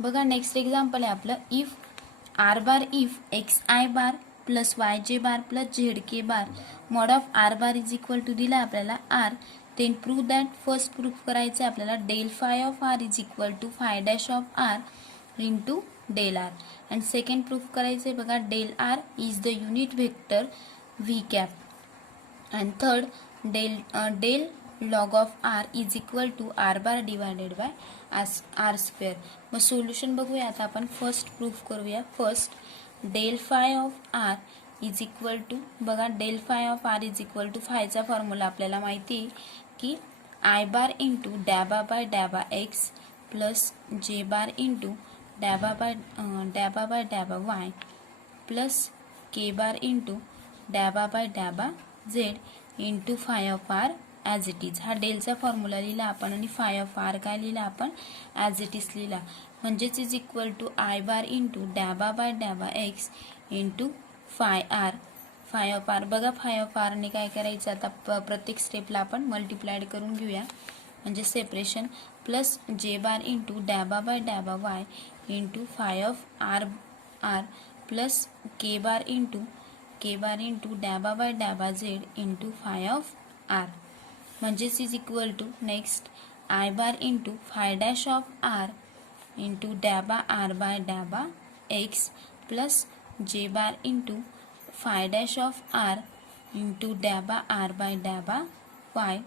बघा next example आहे आपलं if r bar if x I bar plus Y जे bar plus Z K bar mod of R bar is equal to दिला आपल्याला r. Then prove that first proof करायचं आपल्याला del phi of R is equal to phi dash of R into del r. And second proof करायचं बघा del r is the unit vector v cap. And third del log of r is equal to r bar divided by r square. मग solution बघूया आता आपण. First proof करूया. First del phi of R is equal to बघा del phi of R is equal to फायचा formula आपल्याला माहिती आहे की आय बार इंटू डॅबा बाय डॅबा x plus j bar into डॅबा बाय डॅबा y plus k bar into डॅबा बाय डॅबा z into phi of r as it is. हा डेलचा फॉर्म्युला लिहिला आपण आणि फाय ऑफ आर काय लिहिला आपण ॲज इट इज लिहिला. म्हणजेच is equal to i bar into डॅबा बाय डॅबा x into phi r. Phi of r बघा फाय ऑफ आरने काय करायचं आता प्रत्येक स्टेपला आपण मल्टिप्लाइड करून घेऊया म्हणजे separation plus j bar into डॅबा बाय डॅबा y into phi of r r plus k bar into डॅबा बाय डॅबा z into phi of r. म्हणजेच is equal to next i bar into phi dash of R into डॅबा r by डॅबा x plus j bar into phi dash of R into डॅबा r by डॅबा y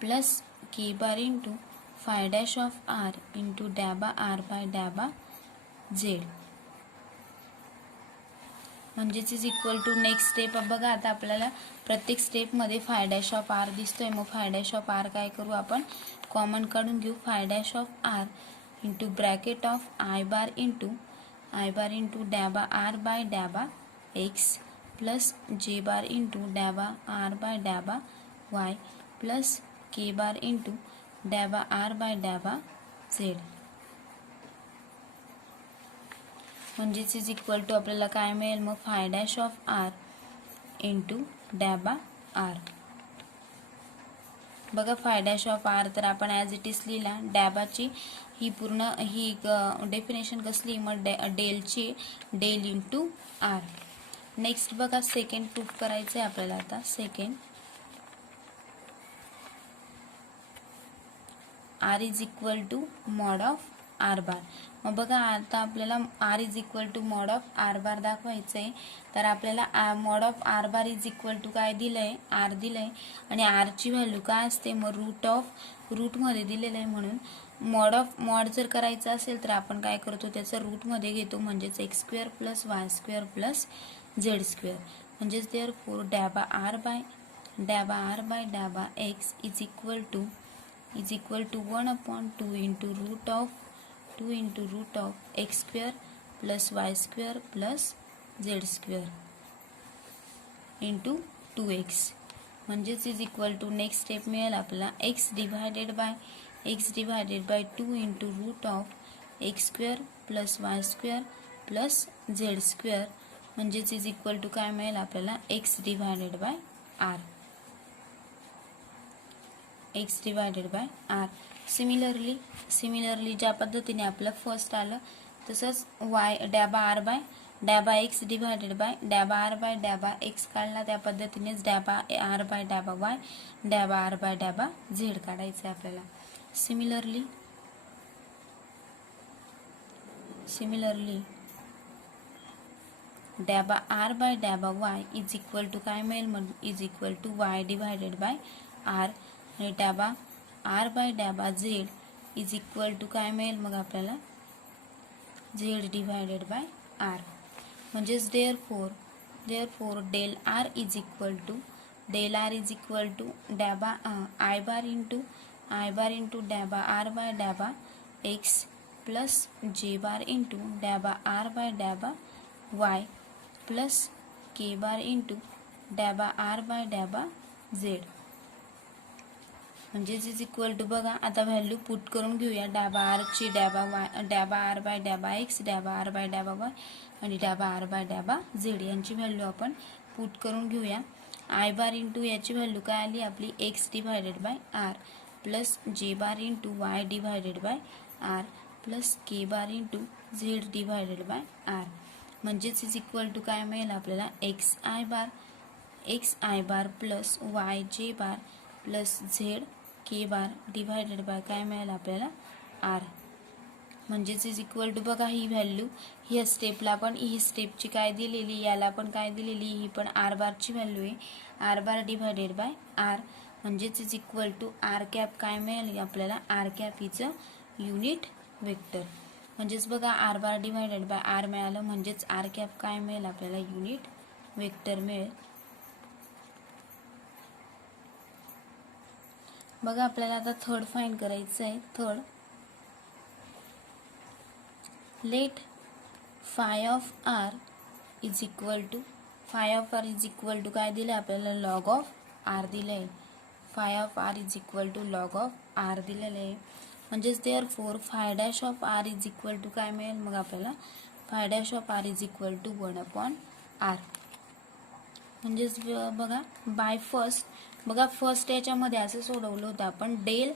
plus k bar into phi dash of R into डॅबा r by डॅबा z. म्हणजेच is equal to next step बघा आता आपल्याला प्रत्येक स्टेपमध्ये फाय डॅश ऑफ आर दिसतोय. मग फाय डॅश ऑफ आर काय करू आपण कॉमन काढून घेऊ. Phi dash of R into bracket of i bar into डॅबा आर बाय डॅबा x plus j bar into डॅबा आर बाय डॅबा y plus k bar into डॅबा आर बाय डॅबा झेड. म्हणजेच इज इक्वल टू आपल्याला काय मिळेल मग phi dash of R into डॅबा आर. बघा फाय डॅश ऑफ आर तर आपण ॲज इट इज लिहिला. डॅबाची ही पूर्ण ही डेफिनेशन कसली मग डेलची डेल इंटू आर. नेक्स्ट बघा सेकंड प्रूफ करायचं आहे आपल्याला आता. Second R is equal to mod of R bar. मग बघा आता आपल्याला R is equal to mod of R bar दाखवायचं आहे तर आपल्याला mod of R bar is equal to काय दिलंय आर दिलंय आणि आरची व्हॅल्यू काय असते मग रूटमध्ये दिलेलं आहे. म्हणून मॉड जर करायचं असेल तर आपण काय करतो त्याचा रूटमध्ये घेतो म्हणजेच x square plus y square plus z square. म्हणजेच देअरफॉर डॅबा आर बाय डॅबा x is equal to 1/2 into root of x square plus y square plus z square into 2x. म्हणजेच is equal to next step मिळेल आपल्याला x divided by 2 into root of x square plus y square plus z square. म्हणजेच is equal to काय मिळेल आपल्याला x divided by R. X divided by r. Similarly ज्या पद्धतीने आपलं first आलं तसंच वाय डॅबा आर बाय डॅबा एक्स डिवायडेड बाय डॅबा एक्स काढला त्या पद्धतीनेच डॅबा आर बाय डॅबा वाय डॅबा आर बाय डॅबा झेड काढायचं आहे आपल्याला. सिमिलरली डॅबा आर बाय डॅबा वाय इज इक्वल टू काय मिळेल मग is equal to y divided by r आणि डॅबा आर बाय डॅबा झेड इज इक्वल टू काय मिळेल मग आपल्याला झेड डिवायडेड बाय आर. म्हणजेच therefore del r is equal to डॅबा आय बार इंटू डॅबा आर बाय डॅबा x plus j bar into डॅबा आर बाय डॅबा y plus k bar into डॅबा आर बाय डॅबा झेड. म्हणजेच इज इक्वल टू बघा आता व्हॅल्यू पुट करून घेऊया. डॅबा आरची डॅबा आर बाय डॅबा एक्स डॅबा आर बाय डॅबा वाय आणि डॅबा आर बाय डॅबा झेड यांची व्हॅल्यू आपण पुट करून घेऊया. आय बार इंटू याची व्हॅल्यू काय आली आपली x divided by r plus j bar into y divided by r plus k bar into z divided by r, म्हणजेच इज इक्वल टू काय मिळेल आपल्याला x I bar plus Y जे bar plus Z K bar divided by काय मिळेल आपल्याला R, म्हणजेच is equal to बघा ही व्हॅल्यू ह्या स्टेपला पण ही स्टेपची काय दिलेली, याला पण काय दिलेली, ही पण आर बारची व्हॅल्यू आहे, R bar divided by r, म्हणजेच is equal to r cap काय मिळेल आपल्याला, आर कॅप हिचं युनिट वेक्टर, म्हणजेच बघा r bar divided by r मिळालं, म्हणजेच आर कॅप काय मिळेल आपल्याला युनिट वेक्टर मिळेल. बघा आपल्याला आता थर्ड फाइंड करायचं आहे. Third, let phi of R is equal to, phi of R is equal to काय दिलं आपल्याला, लॉग ऑफ आर दिलं आहे, phi of R is equal to log of R दिलेलं आहे, म्हणजेच therefore phi dash of R is equal to काय मिळेल मग आपल्याला, phi dash of R is equal to 1/r, म्हणजेच बघा बाय फर्स्ट, बघा फर्स्ट याच्यामध्ये असं सोडवलं होतं आपण, del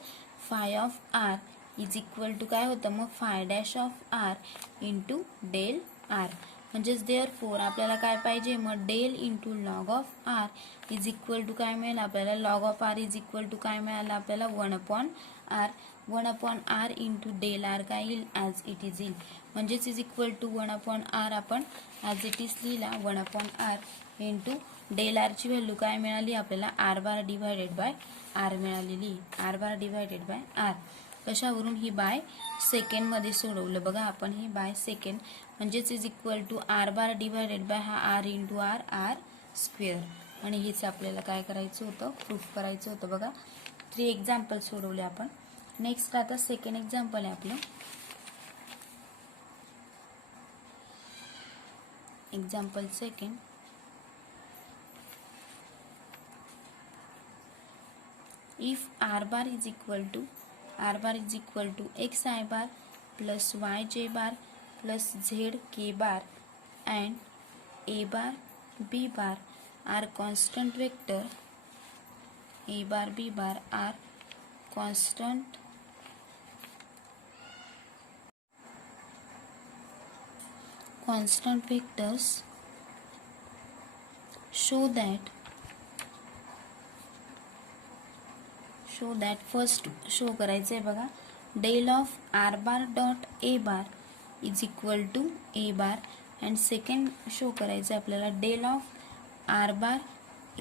phi of R is equal to काय होतं मग, phi dash of R into del R, म्हणजेच देअरफॉर आपल्याला काय पाहिजे मग, del into log of R is equal to काय मिळेल आपल्याला, log of R is equal to काय मिळालं आपल्याला 1/r, 1/r into del R काय येईल, ॲज इट इज येईल, म्हणजेच इज इक्वल टू 1/r आपण ॲज इट इज लिहिला, 1/r इंटू डेल आरची व्हॅल्यू काय मिळाली आपल्याला, r bar divided by r मिळालेली, r bar divided by r, कशावरून, ही बाय सेकंड मध्ये सोडवलं बघा आपण, ही बाय सेकंड, म्हणजेच is equal to r bar divided by हा r into r, r square, आणि हेच आपल्याला काय करायचं होतं, प्रूफ करायचं होतं बघा. 3 एक्झाम्पल सोडवले आपण. नेक्स्ट आता सेकंड एक्झाम्पल आहे आपलं. Example second, if r bar is equal to xi bar plus yj bar plus zk bar and a bar b bar are constant vector, a bar b bar are constant vectors, show that first show करायचं आहे बघा, del of R bar dot A bar is equal to A bar, and second show करायचं आहे आपल्याला, del of R bar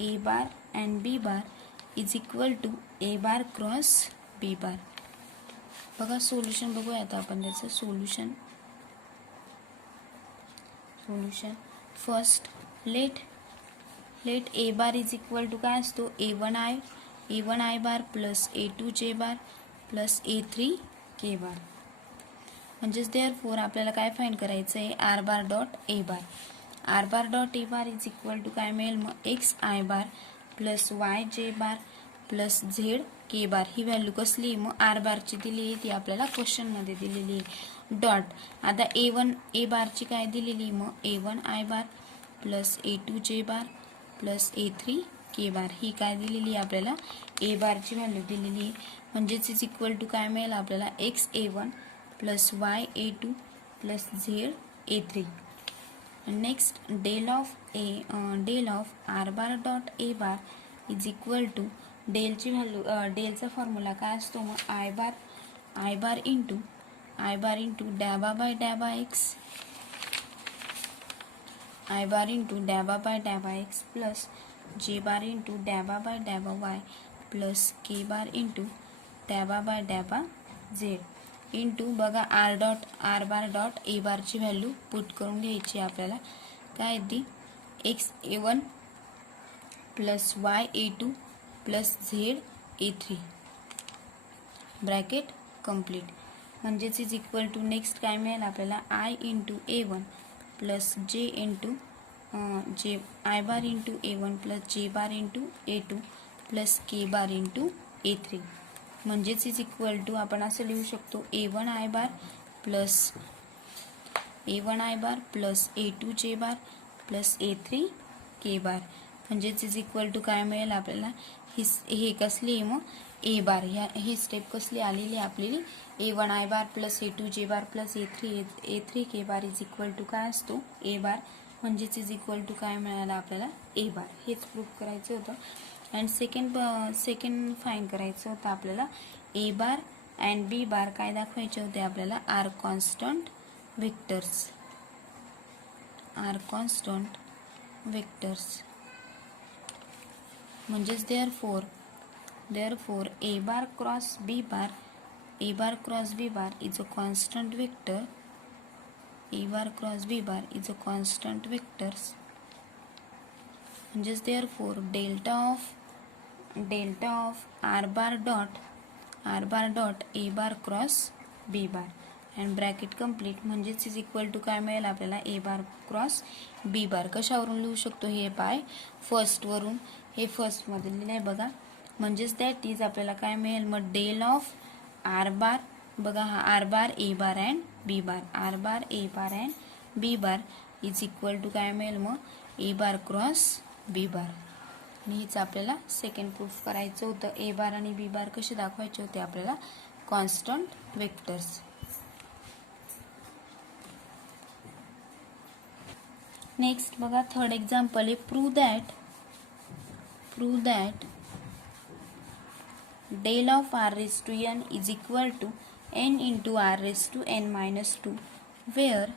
A bar and B bar is equal to A bar cross B bar. बघा solution बघूया आता आपण त्याचं solution. First, let A bar is equal to काय असतो, a1 i bar plus a2 j bar plus a3 k बार, म्हणजेच therefore आपल्याला काय फाइंड करायचं आहे, R bar dot A bar. R bar dot A bar is equal to काय मिळेल मग, X I bar plus Y जे बार प्लस झेड के bar, ही व्हॅल्यू कसली मग आर बारची दिली आहे, ती आपल्याला क्वेश्चनमध्ये दिलेली आहे. डॉट, आता ए बारची काय दिलेली मग, a1 i bar plus a2 j bar plus a3 K bar, ही काय दिलेली आहे आपल्याला, ए बारची व्हॅल्यू दिलेली आहे, म्हणजेच इज इक्वल टू काय मिळेल आपल्याला, x a1 plus y a2 plus z a3. Next, del of R bar dot A bar is equal to, डेलची व्हॅल्यू, डेलचा फॉर्म्युला काय असतो मग, आय बार इंटू डॅबा बाय डॅबा एक्स, आय बार इंटू डॅबा बाय डॅबा x plus j bar into डॅबा बाय डॅबा y plus k bar into डॅबा बाय डॅबा झेड इंटू बघा आर बार डॉट ए बारची व्हॅल्यू पुट करून घ्यायची आपल्याला, काय ती x a1 plus y a2 plus z a3 bracket complete, म्हणजेच इज इक्वल टू नेक्स्ट काय मिळेल आपल्याला, I into a1 plus J into i bar into a1 plus j bar into a2 plus k bar into a3, म्हणजेच is equal to आपण असं लिहू शकतो, a1 i bar plus a2 जे bar plus a3 के bar, म्हणजेच is equal to काय मिळेल आपल्याला, हे कसली आहे मग, ए बार, ह्या ही स्टेप कसली आलेली आपल्याली A1 I bar plus A2 J bar plus A3 K bar is equal to काय असतो ए बार, म्हणजेच इज इक्वल टू काय मिळालं आपल्याला ए बार. हेच प्रूफ करायचं होतं. अँड सेकंड फाईन करायचं होतं आपल्याला ए बार अँड बी बार काय दाखवायचे होते आपल्याला are constant vectors, are constant vectors. म्हणजेच therefore a bar cross b bar is a constant vector, a bar cross b bar is a constant vectors. म्हणजेच therefore delta of r bar dot a bar cross b bar and bracket complete, म्हणजेच is equal to काय मिळेल आपल्याला ए bar cross B बार. कशावरून लिहू शकतो हे by first वरून, हे फर्स्ट मध्ये लिहिलंय बघा. म्हणजेच दॅट इज आपल्याला काय मिळेल मग डेल ऑफ आर बार, बघा हा r bar A bar and B bar, R bar A bar and B bar is equal to काय मिळेल मग ए बार क्रॉस बी बार. आणि हीच आपल्याला सेकंड प्रूफ करायचं होतं. ए बार आणि बी बार कसे दाखवायचे होते आपल्याला कॉन्स्टंट वेक्टर्स. नेक्स्ट बघा थर्ड एक्झाम्पल आहे prove that del of r raised to n is equal to n into r raised to n minus 2 where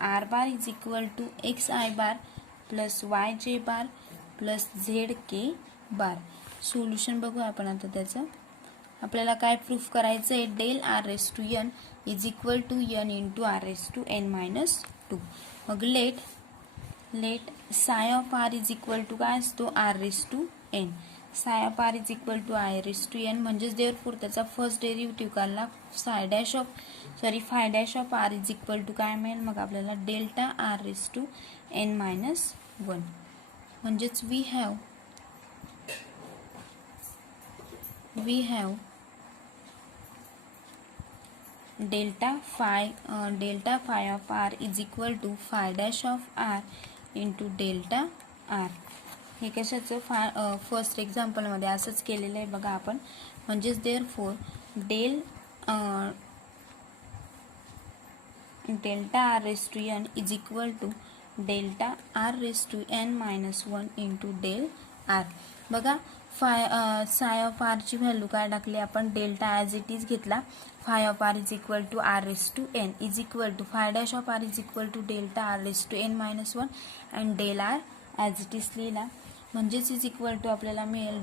r bar is equal to xi bar plus yj bar plus zk bar. Solution बघूया आपण आता त्याचं. आपल्याला काय proof करायचं आहे del r raise to n is equal to n into r raise to n minus 2. मग let psi of R is equal to काय असतो r raise to n, psi of R is equal to i raise to n. म्हणजेच therefore त्याचा first derivative काढला phi dash of R is equal to काय मिळेल मग आपल्याला delta r raise to n minus 1. म्हणजेच we have delta phi of R is equal to phi dash of R into delta r. हे कशाचं first एक्झाम्पलमध्ये असंच केलेलं आहे बघा आपण. म्हणजेच therefore delta r raise to n is equal to delta r raise to n minus 1 into del r. बघा psi of आरची व्हॅल्यू काय टाकली आपण डेल्टा ॲज इट इज घेतला. Phi of R is equal to r raise to n is equal to phi dash of R is equal to delta r raise to n minus 1 and del r as it is लिहिला. म्हणजेच is equal to आपल्याला मिळेल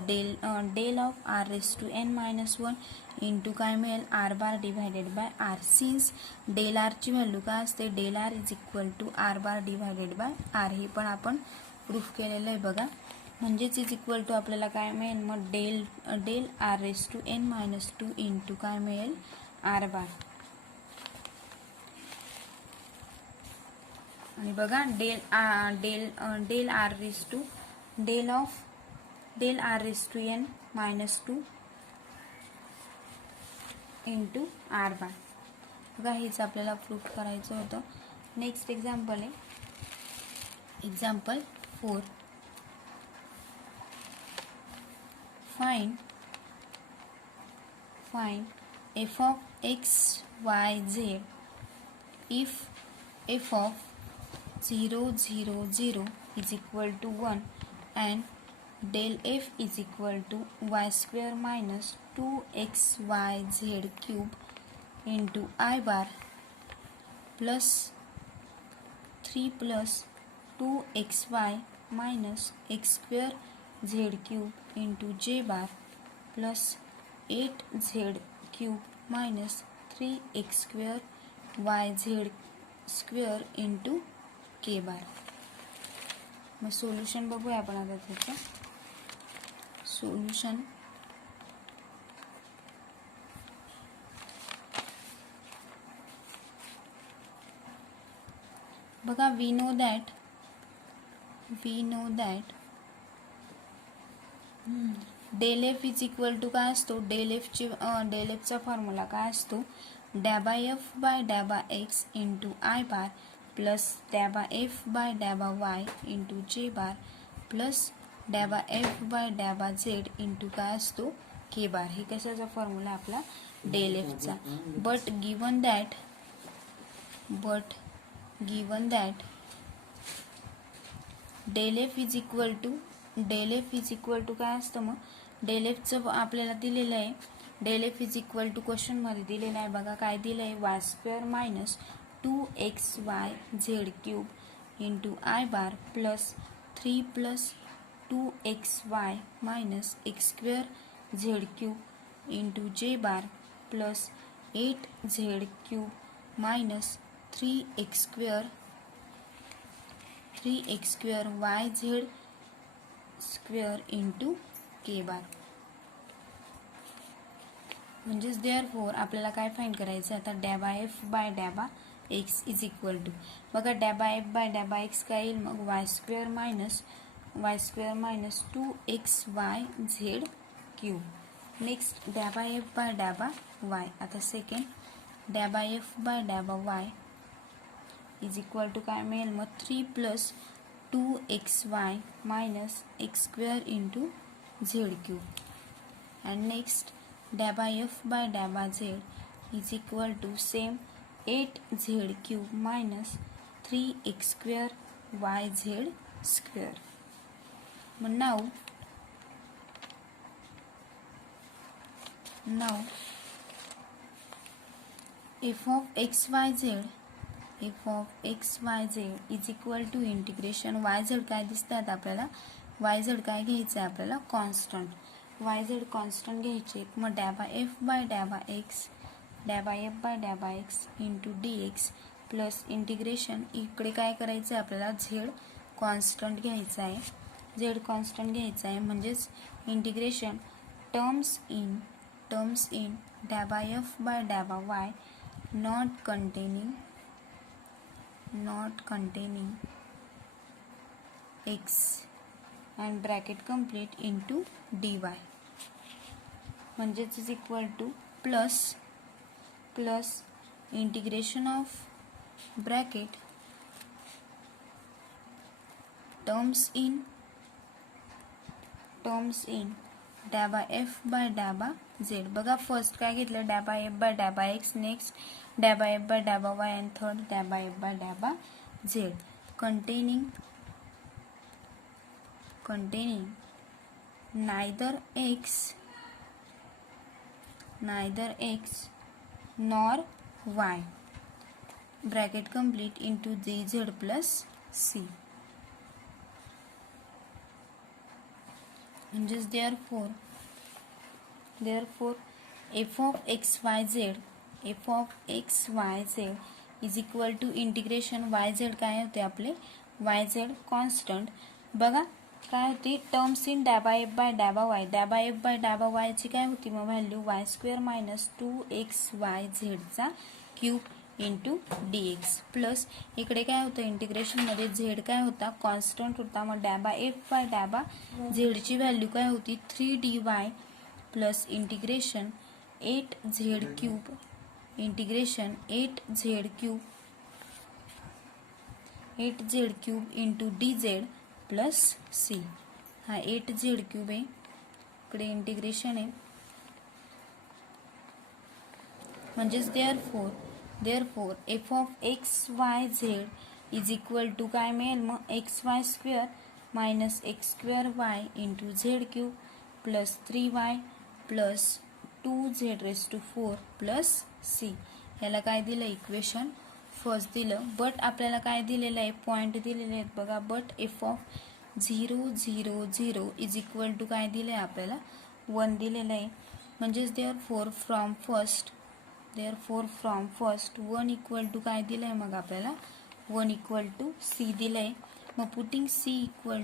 del of r raise to n minus 1 into काय मिळेल r bar divided by r. Since del आरची value काय असते del r is equal to r bar divided by r. हे पण आपण प्रूफ केलेलं आहे बघा. म्हणजेच इज इक्वल टू आपल्याला काय मिळेल मग del r raise to n minus 2 into काय मिळेल आर बार. आणि बघा del r raise to del r raise to n minus 2 into r bar. बघा हेच आपल्याला प्रूफ करायचं होतं. नेक्स्ट एक्झाम्पल आहे example 4. find f of x y z if f of 0 0 0 is equal to 1 and del f is equal to y square minus 2xyz cube into I bar plus 3 plus 2xy minus x square z cube into j bar plus 8z cube minus 3x square yz square into k bar. मग solution बघूया आपण आता त्याचं. Solution बघा we know that del f is equal to काय असतो del एफचा formula काय असतो डॅबा एफ बाय डॅबा x into i bar plus डॅबा एफ बाय डॅबा y into j bar plus डॅबा एफ बाय डॅबा झेड इंटू काय असतो के बार. हे कशाचा फॉर्म्युला आपला डेल एफचा. But given that del f is equal to काय असतं मग डेल एफचं आपल्याला दिलेलं आहे. Del f is equal to क्वेश्चनमध्ये दिलेलं आहे बघा काय दिलं आहे y square minus 2xy z³ into i bar plus 3 plus 2xy minus x² into j bar plus 8z³ minus 3x² yz² into k bar. म्हणजेच देअरफोर आपल्याला काय फाइंड करायचं आता डॅबा एफ बाय डॅबा एक्स इज इक्वल टू बघा डॅबा f by डॅबा एक्स काय येईल मग y square minus 2xyz³. Next डॅबा एफ बाय डॅबा वाय. आता सेकंड डॅबा एफ बाय डॅबा वाय इज इक्वल टू काय मिळेल मग 3 plus 2xy minus x² into z³ and next डॅबा एफ बाय डॅबा z is equal to same 8z³ minus 3x² yz². मग now f of x y z is equal to integration y z काय दिसतात आपल्याला Y z काय घ्यायचं आहे आपल्याला कॉन्स्टंट वाय झेड कॉन्स्टंट घ्यायचे. मग डॅबा एफ बाय डॅबा x into d x plus integration इकडे काय करायचं आहे आपल्याला झेड कॉन्स्टंट घ्यायचा आहे म्हणजेच इंटिग्रेशन टर्म्स इन डॅबा एफ बाय डॅबा y not containing x and bracket complete into dy म्हणजेच is equal to plus integration of bracket terms in डॅबा एफ बाय डॅबा झेड. बघा फर्स्ट काय घेतलं डॅबा एफ बाय डॅबा एक्स नेक्स्ट डॅबा एफ बाय डॅबा वाय अँड थर्ड डॅबा एफ बाय डॅबा z containing neither x nor y bracket complete into dz plus c. म्हणजेच therefore f of xyz is equal to integration yz काय होते आपले yz constant. बघा काय होती टर्म्स इन डॅबा एफ बाय डॅबा वाय ची काय होती मग value y square minus 2xyz³ into d x plus इकडे काय होतं इंटिग्रेशन मध्ये झेड काय होता कॉन्स्टंट होता. मग डॅबा एफ बाय डॅबा झेडची व्हॅल्यू काय होती 3dy plus integration 8z³ into dz plus c. हा 8z³ आहे इकडे इंटिग्रेशन आहे म्हणजेच therefore f of x y z is equal to काय मिळेल मग xy² minus x²y into z³ plus 3y plus 2z⁴ plus c. ह्याला काय दिलं इक्वेशन फर्स्ट दिलं. बट आपल्याला काय दिलेलं आहे पॉईंट दिलेले आहेत बघा. But f of 0 0 0 is equal to काय दिलं आहे आपल्याला 1 दिलेलं आहे. म्हणजेच therefore from first 1 equal to काय दिलं आहे मग आपल्याला 1 इक्वल टू सी दिलं आहे. मग putting c equal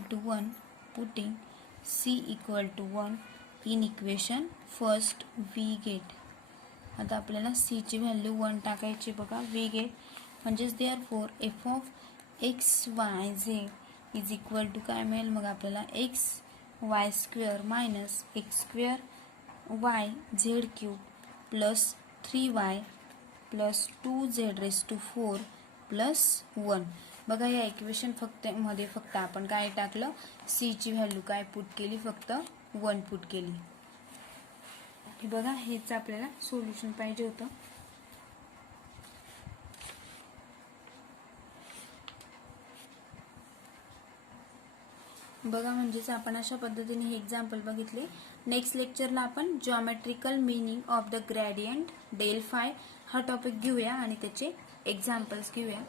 to 1 in equation first we get. आता आपल्याला सी ची व्हॅल्यू 1 टाकायची बघा वी गेट. म्हणजेच therefore f of x y z is equal to काय मिळेल मग आपल्याला xy² minus x² yz³ plus 3y plus 2z⁴ plus 1. बघा या इक्वेशन मध्ये फक्त आपण काय टाकलं, सी ची व्हॅल्यू काय पुट केली, फक्त 1 पुट केली. हे बघा हेच आपल्याला सोल्युशन पाहिजे होतं. बघा म्हणजेच आपण अशा पद्धतीने हे एक्झाम्पल बघितले. नेक्स्ट लेक्चरला आपण geometrical meaning of the gradient del phi हा टॉपिक घेऊया आणि त्याचे एक्झाम्पल्स घेऊया.